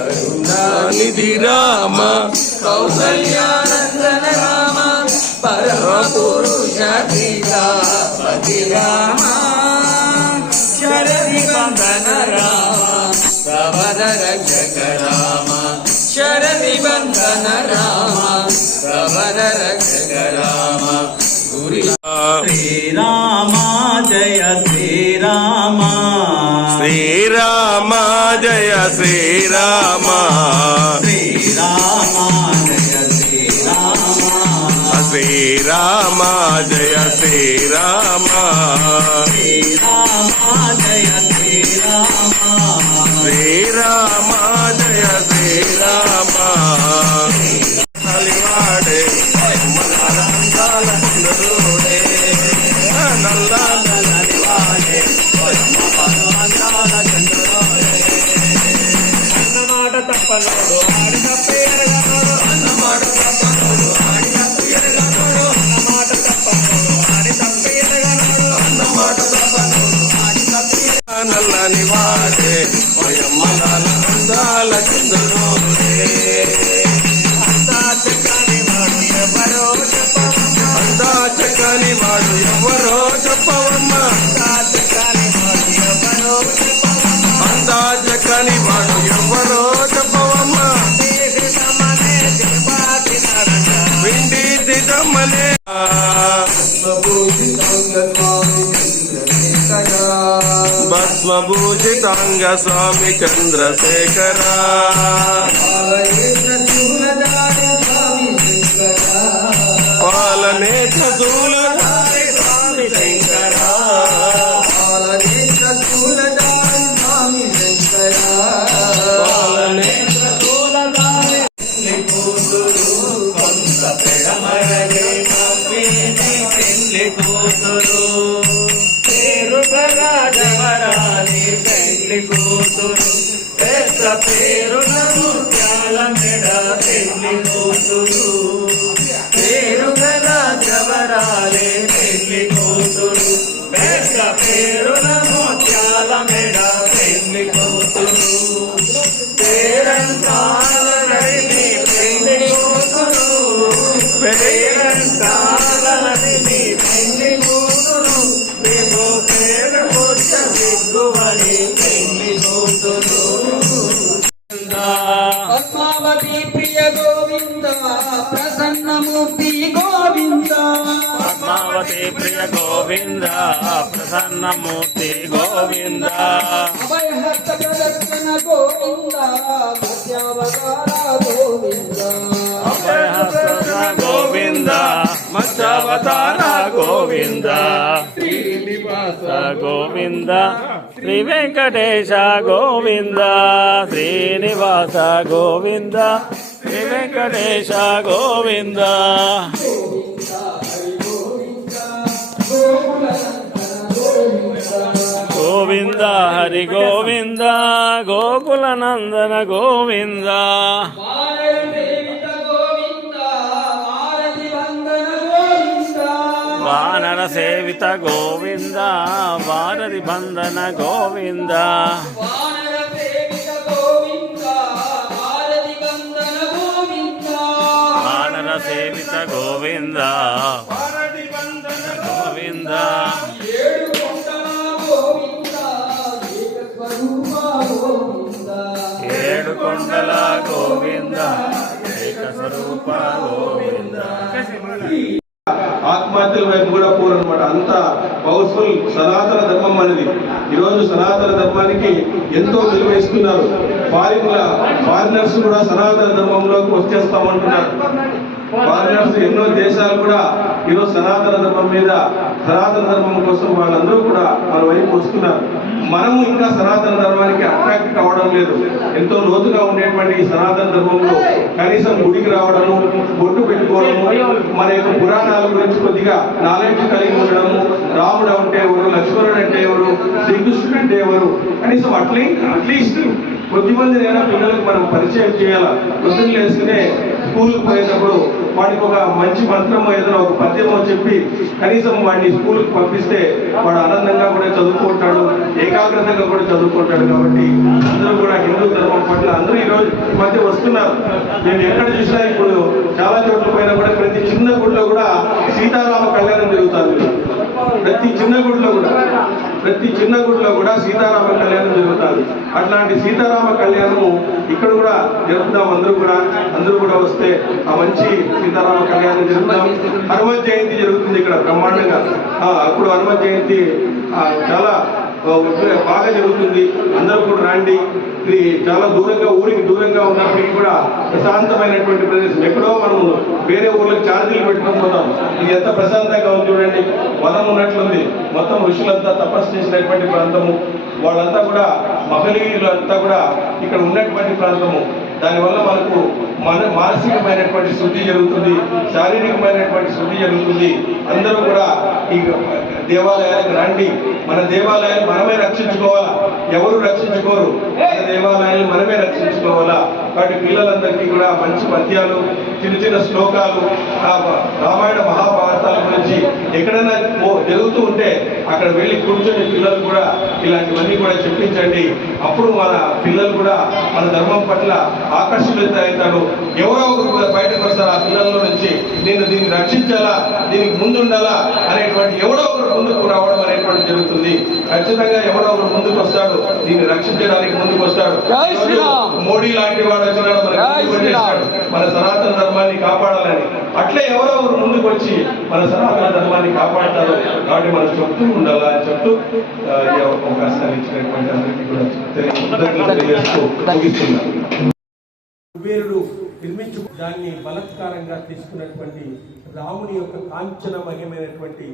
కరుణానిధి రామ కౌసల్యానందన రామ పరమ పురుష సీతాపతి రామ శరది బంధన రామ ప్రవర రక్షక రామ శరది బంధన రామ ప్రవర రక్షక రామ శ్రీరామ జయ శ్రీరామ శ్రీరామ జయ శ్రీరామ శ్రీరామ జయ శ్రీరామ శ్రీరామ జయ శ్రీరామ శ్రీరామ జయ శ్రీరామ శ్రీరామ జయ శ్రీరామ అలివాడే మనందాల సుందరుడే నల్ల నలివాడే అందాల చంద్రుడే అన్నమాట తప్పనోడు ఆడి తప్పే ఎరగనోడు అన్నమాట తప్పనోడు ఆడి తప్పే ఎరగనోడు అన్నమాట తప్పనోడు ఆడి తప్పే ఎరగనోడు అన్నమాట తప్పనోడు ఆడి తప్పే నల్లని వాడే మయమ్మల అందాల చంద్రుడే అంతా చక్కని వాడు ఎవరో చెప్పవమ్మ అందా చక్కని వాడు ఎవరో చెప్పవమ్మ అంతా చక్కని వాడు ఎవరో చెప్పవమ్మ అందా చక్కని వాడు ఎవరో చెప్పవమ్మ పిండి తిటమ్మనే భస్మభూషితాంగ స్వామి చంద్రశేఖర పాలనేత్ర శూలధారి స్వామి శంకర పాలనేత్ర శూలధారి కొంత పెడమరగే పెళ్లి కూతురు పేరుగల జవరాలి పెళ్లి కూతురు పెద్ద పేరున ముత్యాల మెడ పెళ్లి కూతురు పేరుగల జవరాలి పెళ్లి కూతురు పెద్ద పేరున ముత్యాల మెడ పెళ్లి కూతురు పేరంటాల నడిమి పెళ్లి కూతురు పేరంటాల నడిమి పెళ్లి కూతురు మేము పేరు కూర్చ దిగ్గువని పెళ్లి కూతురు పద్మావతి ప్రియ గోవింద ప్రసన్నమూర్తి గోవింద పద్మావతి ప్రియ గోవింద ప్రసన్నమూర్తి గోవింద అభయహస్త ప్రదర్శన గోవింద మధ్యావతార గోవింద అభయహస్త గోవింద మత్స్యావతార గోవింద శ్రీనివాస గోవింద శ్రీ వెంకటేశ గోవింద శ్రీనివాస గోవింద శ్రీ వెంకటేశ గోవింద గోవింద హరి గోవింద గోకుల నందన గోవింద వానర సేవిత గోవింద వారధి బంధన గోవింద వానర సేవిత గోవింద గోవింద ఏడు కొండల గోవింద ఏక స్వరూప గోవింద ఆత్మహత్యల వైపు కూడా పోరనమాట. అంత పవర్ఫుల్ సనాతన ధర్మం అనేది. ఈరోజు సనాతన ధర్మానికి ఎంతో విలువ ఇస్తున్నారు. ఫారినర్స్ కూడా సనాతన ధర్మంలోకి వచ్చేస్తామంటున్నారు. ఫారినర్స్ ఎన్నో దేశాలు కూడా ఈరోజు సనాతన ధర్మం మీద, సనాతన ధర్మం కోసం వాళ్ళందరూ కూడా మన వైపు వస్తున్నారు. మనము ఇంకా సనాతన ధర్మానికి అట్రాక్ట్ కావడం లేదు. ఎంతో లోతుగా ఉండేటువంటి ఈ సనాతన ధర్మంలో కనీసం గుడికి రావడము, బొట్టు పెట్టుకోవడము, మన యొక్క పురాణాల గురించి కొద్దిగా నాలెడ్జ్ కలిగి ఉండడము, రాముడు అంటే ఎవరు, లక్ష్మణుడు అంటే ఎవరు, శ్రీకృష్ణుడు అంటే ఎవరు, కనీసం అట్లీస్ట్ కొద్దిమందినైనా పిల్లలకు మనం పరిచయం చేయాలా. పొద్దున్న వేసుకునే స్కూల్కి పోయేటప్పుడు వాడికి ఒక మంచి మంత్రమో ఏదైనా ఒక పద్యమో చెప్పి కనీసం వాడిని స్కూల్కి పంపిస్తే వాడు ఆనందంగా కూడా చదువుకుంటాడు, ఏకాగ్రతగా కూడా చదువుకుంటాడు. కాబట్టి అందరూ కూడా హిందూ ధర్మం పట్ల అందరూ ఈరోజు నేను ఎక్కడ చూసినా ఇప్పుడు చాలా చోట్ల పోయినా కూడా ప్రతి చిన్న గుడిలో కూడా సీతారామ కళ్యాణం జరుగుతుంది. ప్రతి చిన్న గుడిలో కూడా సీతారామ కళ్యాణం జరుగుతుంది. అట్లాంటి సీతారామ కళ్యాణము ఇక్కడ కూడా జరుపుదాం. అందరూ కూడా వస్తే ఆ మంచి సీతారామ కళ్యాణం జరుపుదాం. హనుమత్ జయంతి జరుగుతుంది ఇక్కడ బ్రహ్మాండంగా. అప్పుడు హనుమత్ జయంతి చాలా బాగా జరుగుతుంది. అందరూ కూడా రండి. ఇది చాలా ఊరికి దూరంగా ఉన్నప్పటికీ కూడా ప్రశాంతమైనటువంటి ప్రదేశం. ఎక్కడో మనము వేరే ఊర్లకు ఛార్జీలు పెట్టుకొని పోతాం. ఇది ఎంత ప్రశాంతంగా ఉంది చూడండి. వనం ఉన్నట్లుంది. మొత్తం ఋషులంతా తపస్సు చేసినటువంటి ప్రాంతము. వాళ్ళంతా కూడా మహనీయులంతా కూడా ఇక్కడ ఉన్నటువంటి ప్రాంతము. దానివల్ల మనకు మానసికమైనటువంటి శుద్ధి జరుగుతుంది, శారీరకమైనటువంటి శుద్ధి జరుగుతుంది. అందరూ కూడా ఈ దేవాలయాలకు రండి. మన దేవాలయాలు మనమే రక్షించుకోవాలా, ఎవరు రక్షించుకోరు. మన దేవాలయాలు మనమే రక్షించుకోవాలా. కాబట్టి పిల్లలందరికీ కూడా మంచి పద్యాలు, చిన్న శ్లోకాలు, రామాయణ మహాభారతాల గురించి ఎక్కడైనా జరుగుతూ ఉంటే అక్కడ వెళ్ళి కూర్చొని పిల్లలు కూడా ఇలాంటివన్నీ కూడా చెప్పించండి. అప్పుడు మన పిల్లలు కూడా మన ధర్మం పట్ల ఆకర్షితులవుతారు. ఎవరో ఒకరు బయటకు వస్తారు ఆ పిల్లల్లో నుంచి. నేను దీన్ని రక్షించాలా, దీనికి ముందుండాలా అనేటువంటి ఎవరో ఒకరు ముందుకు రావడం అనేటువంటి జరుగుతుంది. ఖచ్చితంగా ఎవరో ఒకరు ముందుకు వస్తాడు, దీన్ని రక్షించడానికి ముందుకు వస్తాడు. మోడీ లాంటి వాడు వచ్చినాడు, మన సనాతన ధర్మాన్ని కాపాడాలని. అట్లే ఎవరో ఒకరు ముందుకు వచ్చి మన సనాతన ధర్మాన్ని కాపాడతారు. కాబట్టి మనం చెప్తూ ఉండాలా అని చెప్తూ ఈ అవకాశాన్ని ఇచ్చినటువంటి అందరికీ కూడా తెలియజేస్తూ ముగిస్తున్నాను. కుబేరుడు నిర్మించు దాన్ని బలత్కారంగా తీసుకున్నటువంటి రాముని యొక్క కాంచన మహిమైనటువంటి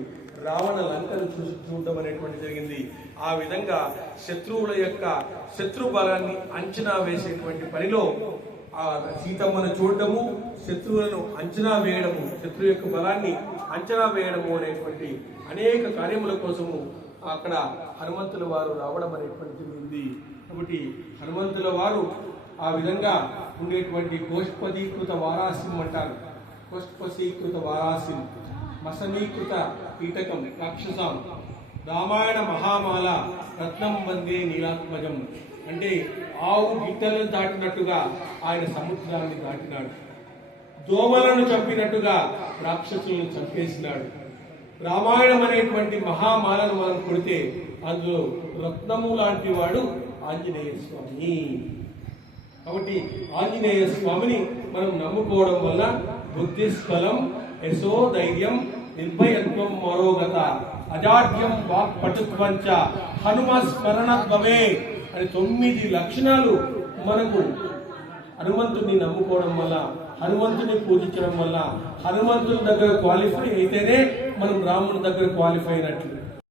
రావణ లంకను చూడడం అనేటువంటి జరిగింది. ఆ విధంగా శత్రువుల యొక్క శత్రు బలాన్ని అంచనా వేసేటువంటి పనిలో ఆ సీతమ్మను చూడటము, శత్రువులను అంచనా వేయడము, శత్రువు యొక్క బలాన్ని అంచనా వేయడము అనేటువంటి అనేక కార్యముల కోసము అక్కడ హనుమంతుల వారు రావడం అనేటువంటి జరిగింది. కాబట్టి హనుమంతుల వారు ఆ విధంగా ఉండేటువంటి గోష్పదీకృత వారాసిం అంటారు. గోష్పదీకృత వారాసిం, మసనీకృత కీటకం రాక్షసం, రామాయణ మహామాల రత్నం వందే నీలాత్మజం. అంటే ఆవు గిట్టలను దాటినట్టుగా ఆయన సముద్రాన్ని దాటినాడు. దోమలను చంపినట్టుగా రాక్షసులను చంపేసినాడు. రామాయణం అనేటువంటి మహామాలను మనం కొడితే అందులో రత్నము లాంటి వాడు ఆంజనేయ స్వామి. కాబట్టి ఆంజనేయ స్వామిని మనం నమ్ముకోవడం వల్ల బుద్ధిస్ఫలం, యశో ధైర్యం, నిర్భయత్వం, మరోగత, అజాడ్యం, వాక్పటుత్వంచ, హనుమ స్మరణత్వమే అని 9 లక్షణాలు మనకు హనుమంతుడిని నమ్ముకోవడం వల్ల, హనుమంతుని పూజించడం వల్ల, హనుమంతుని దగ్గర క్వాలిఫై అయితేనే మనం రాముని దగ్గర క్వాలిఫై అయినట్లు.